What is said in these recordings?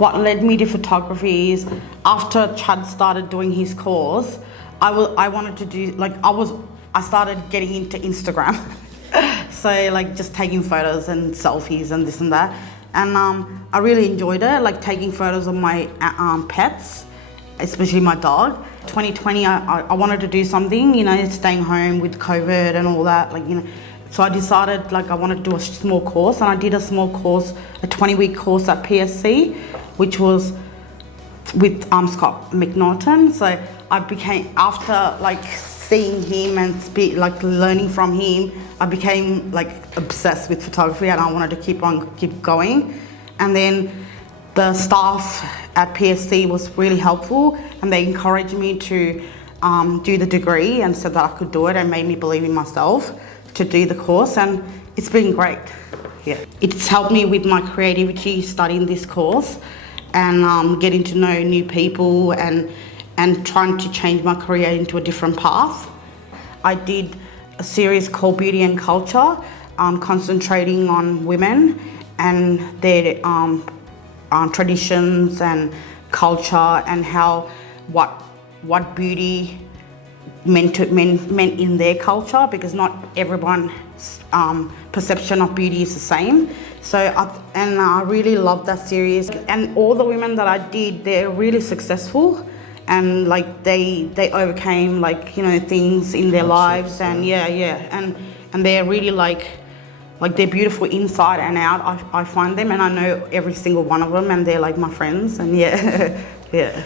what led me to photography is after Chad started doing his course, I wanted to do, like, I started getting into Instagram. So like just taking photos and selfies and this and that. And I really enjoyed it, like taking photos of my pets, especially my dog. 2020, I wanted to do something, you know, staying home with COVID and all that, like, you know. So I decided like I wanted to do a small course, and I did a small course, a 20-week course at PSC, which was with Scott McNaughton. So I became, after like seeing him and like learning from him, I became like obsessed with photography, and I wanted to keep going. And then the staff at PSC was really helpful, and they encouraged me to do the degree and said that I could do it, and made me believe in myself to do the course, and it's been great. Yeah, it's helped me with my creativity studying this course, and getting to know new people, and trying to change my career into a different path. I did a series called Beauty and Culture, concentrating on women and their traditions and culture, and how what beauty meant in their culture, because not everyone's perception of beauty is the same. So I really loved that series, and all the women that I did, they're really successful, and like they overcame, like, you know, things in their lives, and and they're really like they're beautiful inside and out. I find them, and I know every single one of them, and they're like my friends, and yeah.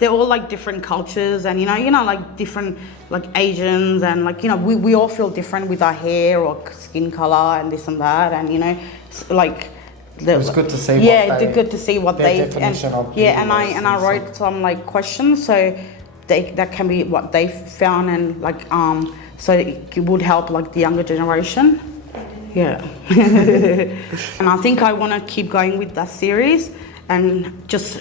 They're all like different cultures, and you know, like different, like Asians, and like, you know, we all feel different with our hair or skin color and this and that, and you know, like it's good to see. It's good to see what their they definition of and I wrote some like questions, so that can be what they found, and like so it would help like the younger generation. Yeah. And I think I want to keep going with that series, and just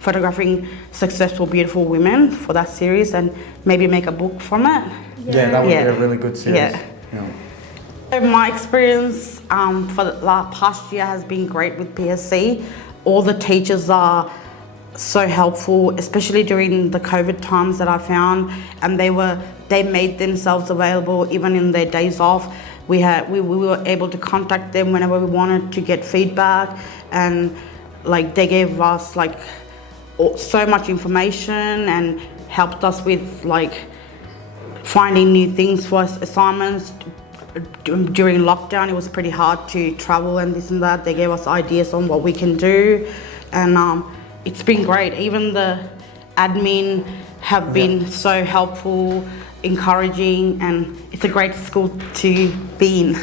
photographing successful, beautiful women for that series, and maybe make a book from it. Yeah, that would be a really good series. Yeah. So my experience for the past year has been great with PSC. All the teachers are so helpful, especially during the COVID times that I found, and they made themselves available even in their days off. We were able to contact them whenever we wanted to get feedback, and like they gave us like so much information and helped us with like finding new things for us, assignments. During lockdown, it was pretty hard to travel and this and that. They gave us ideas on what we can do, and it's been great. Even the admin have been so helpful, encouraging, and it's a great school to be in.